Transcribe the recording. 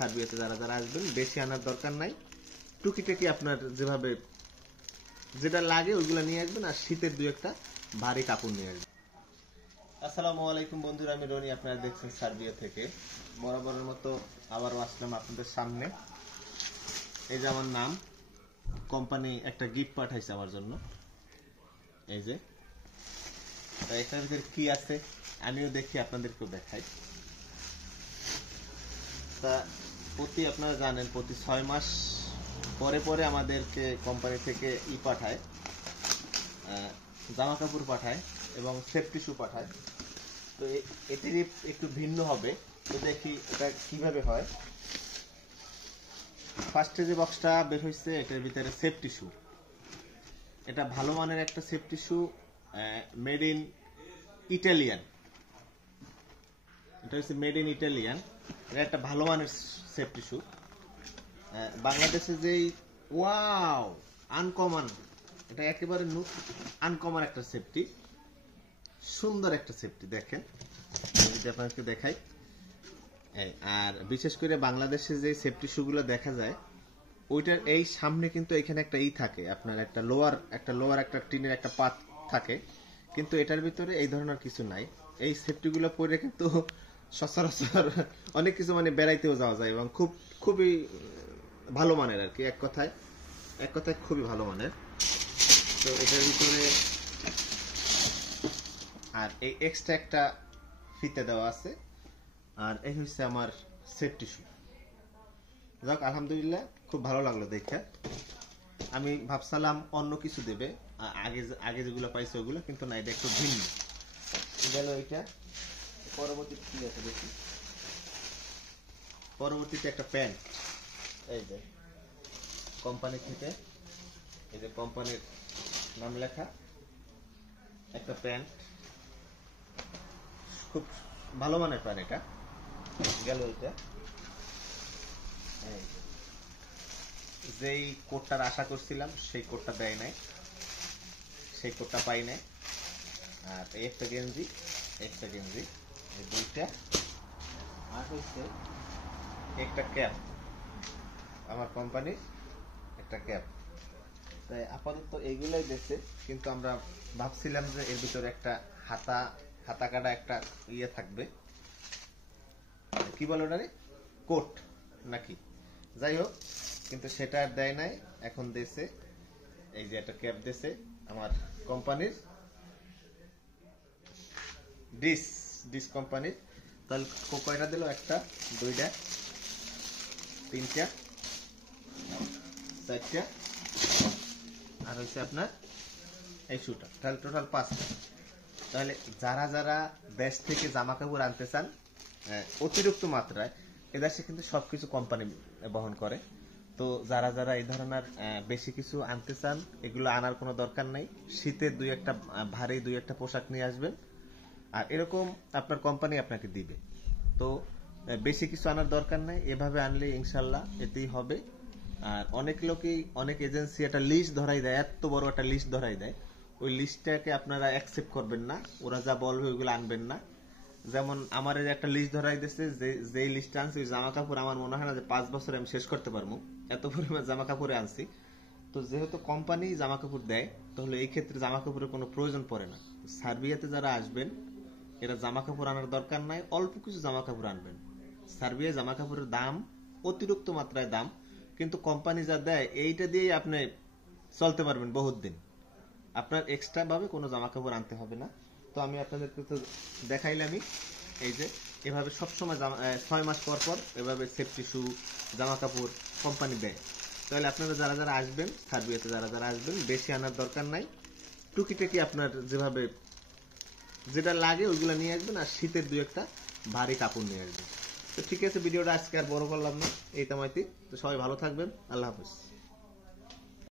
সার্বিয়াতে যারা যারা আসবেন বেশি আনার দরকার নাই, টুকিটাকি আপনার যেভাবে যেটা লাগে ওইগুলো নিয়ে আসবেন, আর শীতের দুই একটা ভারী কাপড় নিয়ে আসবেন। আসসালামু আলাইকুম বন্ধুরা, আমি রনি, আপনারা দেখছেন সার্বিয়া থেকে। বরাবরের মতো আবারও আসলাম আপনাদের সামনে। এই যে আমার নাম, কোম্পানি একটা গিফট পাঠাইছে আমার জন্য, এই যে। তো এটার ভিতরে কি আছে আমিও দেখি, আপনাদেরকেও দেখাই। তা আপনারা জানেন প্রতি 6 মাস পরে পরে আমাদেরকে কোম্পানি থেকে পাঠায়, জামা কাপড় পাঠায় এবং সেফটি শু পাঠায়। তো এটিরই একটু ভিন্ন হবে, তো দেখি এটা কিভাবে হয়। ফার্স্টে যে বক্সটা বের হয়েছে এটার ভিতরে সেফটি শু, এটা ভালো মানের একটা safety shoe, made in Italian. এটা হচ্ছে মেড ইন ইটালিয়ান, এটা একটা ভালো মানের সেফটি শু। বাংলাদেশে যেই ওয়াও আনকমন, এটা একেবারে আনকমন একটা সেফটি, সুন্দর একটা সেফটি। দেখেন যদি আপনাকে দেখাই, আর বিশেষ করে বাংলাদেশে যে সেফটি শুগুলো দেখা যায় ওইটার এই সামনে কিন্তু এখানে একটা থাকে, আপনার একটা লোয়ার একটা টিনের একটা পাত থাকে, কিন্তু এটার ভিতরে এই ধরনের কিছু নাই। এই সেফটিগুলো পরে কিন্তু সচরাচর অনেক কিছু মানে বেড়াইতেও যাওয়া যায় এবং খুবই ভালো মানের আর কি, এক কথায় খুবই ভালো মানের। তো এটার ভিতরে আর এই এক্সট্রা একটা ফিতে দেওয়া আছে, আর এই হচ্ছে আমার সেফটি শু। যাক আলহামদুলিল্লাহ, খুব ভালো লাগলো দেখে। আমি ভাবছিলাম অন্য কিছু দেবে, আগে যেগুলো পাইছে ওগুলো, কিন্তু না, এটা একটু ভিন্ন গেল এটা। পরবর্তী কি আছে দেখি, পরবর্তীতে একটা প্যান্ট, এই যে কোম্পানি থেকে, এই যে কোম্পানির নাম লেখা একটা প্যান্ট, খুব ভালো মানের প্যান্ট। এটা গেল এটা, যেই কোটটার আশা করছিলাম সেই কোটটা দেয় নাই, সেই কোটটা পাই নাই। আর একটা গেঞ্জি এই দুইটা, আর হচ্ছে একটা ক্যাপ, আমার কোম্পানির একটা ক্যাপ। তাই আপাতত এইগুলাই দেখছে, কিন্তু আমরা ভাবছিলাম যে এর ভিতরে একটা হাতা কাটা একটা থাকবে, কি বলো না রে, কোট নাকি, যাই হোক, কিন্তু সেটা আর দেয় নাই। এখন দেশে এই যে একটা ক্যাপ দেশে আমার কোম্পানির, ডিস কোম্পানির। তাহলে কয়টা দিল, একটা, দুইটা, তিনটা, চারটা, আর হচ্ছে আপনার এই শুটা, তাহলে টোটাল 5টা। তাহলে যারা যারা দেশ থেকে জামা কাপড় আনতে চান অতিরিক্ত মাত্রায়, এদেশে কিন্তু সবকিছু কোম্পানি বহন করে। তো যারা যারা এই ধরনের বেশি কিছু আনতে চান, এগুলো আনার কোনো দরকার নাই। শীতের ভারী দুই একটা পোশাক নিয়ে আসবেন, আর এরকম আপনার কোম্পানি আপনাকে দিবে। তো বেশি কিছু আনার দরকার নাই, এভাবে আনলে ইনশাল্লাহ এতেই হবে। আর অনেক লোকই, অনেক এজেন্সি একটা লিস্ট ধরাই দেয়, এত বড় একটা লিস্ট ধরাই দেয়, ওই লিস্টটাকে আপনারা অ্যাকসেপ্ট করবেন না, ওরা যা বলবে ওইগুলো আনবেন না। যেমন আমার একটা লিস্ট ধরাই দিচ্ছে, যে লিস্ট আনছি ওই জামা কাপড় আমার মনে হয় না যে 5 বছরে আমি শেষ করতে পারবো, এত পরিমাণ জামা কাপড়ে আনছি। তো যেহেতু কোম্পানি জামা কাপড় দেয়, তাহলে এই ক্ষেত্রে জামা কাপড়ের কোনো প্রয়োজন পড়ে না। সার্বিয়াতে যারা আসবেন এরা জামা কাপড় আনার দরকার নাই, অল্প কিছু জামা কাপড় আনবেন। সার্বিয়ায় জামা কাপড়ের দাম অতিরিক্ত মাত্রায় দাম, কিন্তু কোম্পানি যা দেয় এইটা দিয়েই আপনি চলতে পারবেন বহুত দিন, আপনার এক্সট্রা ভাবে কোনো জামা কাপড় আনতে হবে না। তো আমি আপনাদেরকে তো দেখাইলামই, এই যে এভাবে সবসময় 6 মাস পর পর এভাবে সেফটি শু জামা কাপড় কোম্পানি দেয়। তাহলে আপনারা যারা যারা আসবেন সার্বিয়াতে, যারা যারা আসবেন বেশি আনার দরকার নাই, টুকিটাকি আপনার যেভাবে যেটা লাগে ওইগুলো নিয়ে আসবেন, আর শীতের দুই একটা ভারী কাপড় নিয়ে আসবেন। তো ঠিক আছে, ভিডিওটা আজকে আর বড় করলাম না, এই তামাইতে। তো সবাই ভালো থাকবেন, আল্লাহ হাফেজ।